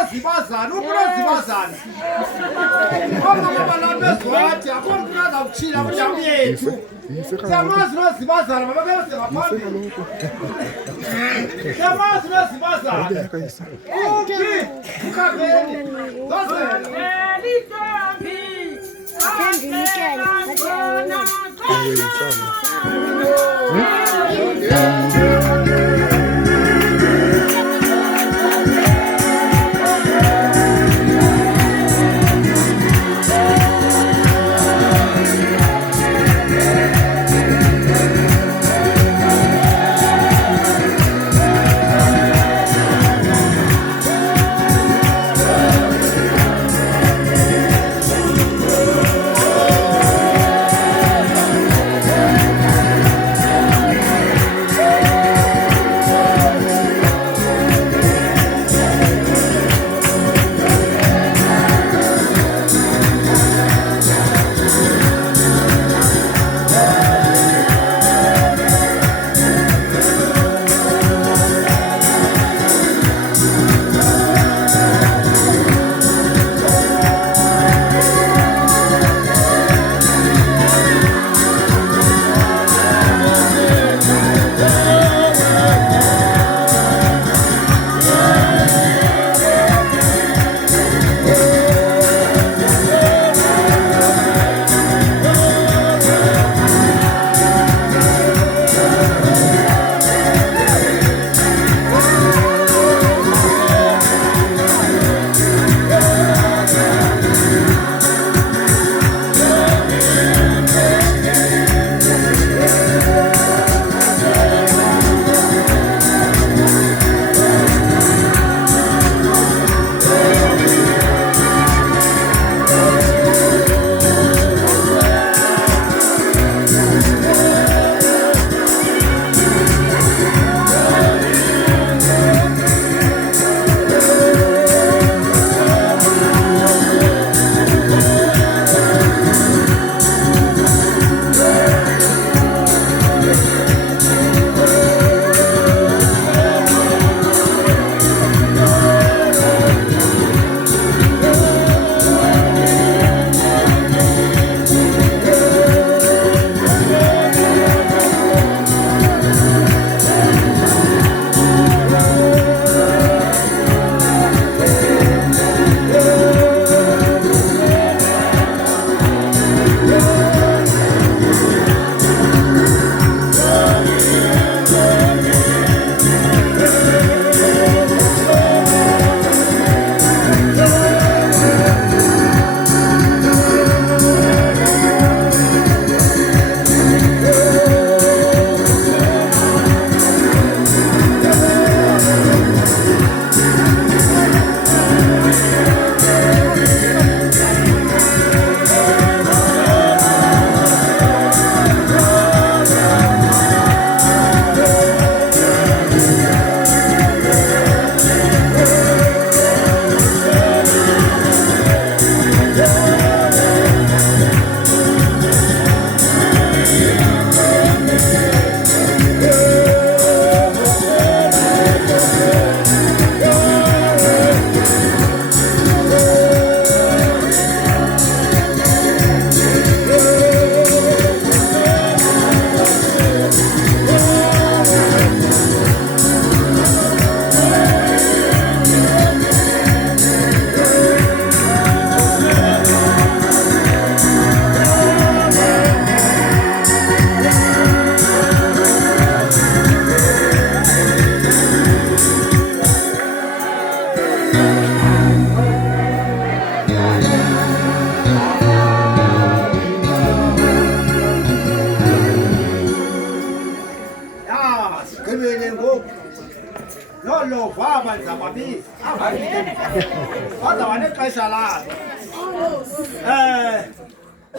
unozibazana ukunozibazana omama balabezwathi akhona azawuthila mntamu yethu siyamazi unozibazana babekese ngaphambili siyamazi unozibazana uphi ukhangeni zozela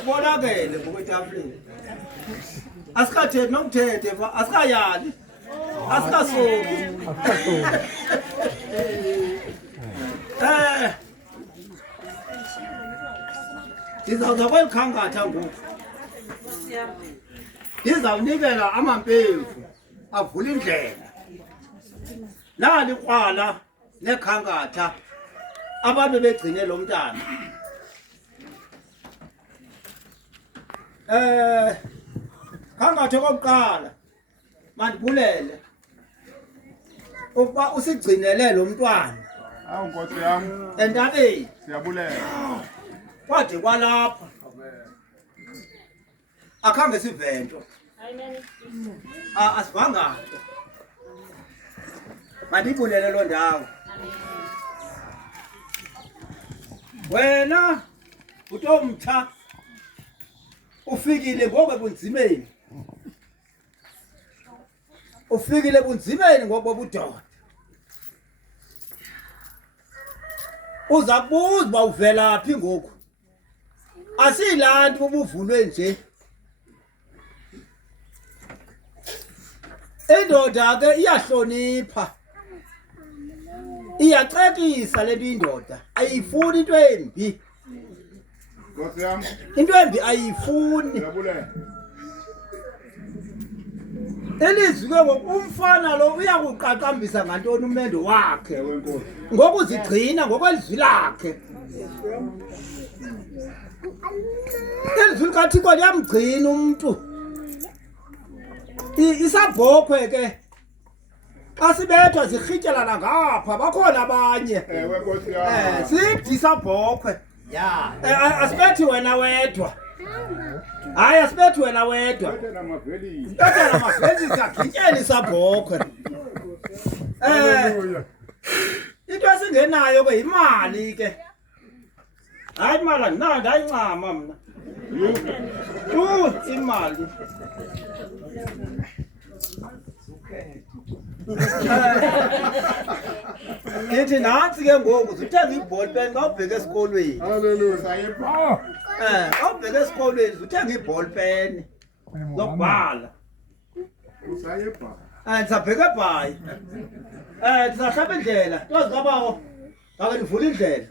Bonakele ngokwetafuleni. Asikathethe nokuthethe asikayali. Asikasoki. Ndizawuza kwelikhangatha ngoku. Ndizawunikela amampevu avula indlela. Nali krwala nekhangatha abantu begcine lo mntana khangathi kokuqala mandibulele ukuba usigcinele lo mntwana Awu Nkosi yami entabeni siyabulela. kwade kwalapha akhange sivento asivanga nto mandibulele lo ndawo wena utomtha ufikile ngokubunzimeni ufikile bunzimeni ngobobudoda uza kubuza uba uvela phi ngoku asiyilanti ubuvulwe nje indoda ke iyahlonipha iyacekisa le nto indoda ayifuni into embi Nkosi yami into embi ayifuni siyabulela. elizwi ke ngoku umfana lo uyakuqaqambisa ngantoni umendo wakhe Ewe Nkosi. ngokuzigcina ngokwelizwi lakhe elizwi likaThixo liyamgcina umntu isabhokhwe ke xa sibethwa zirhityelana ngapha bakhona abanye Ewe Nkosi yami. sibdi isabhokhwe Ya. asibethi wena wedwa hayi asibethi wena wedwa Bethe namavelisi. Tatana mavelisi agqityeni isabhokhwe Haleluya. into esingenayo ke imali ke hayi imali andinayo ndayincama mna tu imali ngithi nantsi ke ngoku zithenga iballpen xa ubheke esikolweni Haleluya. Sayepha. xa ubheke esikolweni zithenga iballpen zokubhala Usayepha. ndisabheke ebhayi ndisahlaba indlela nto zikabawo ake ndivule indlela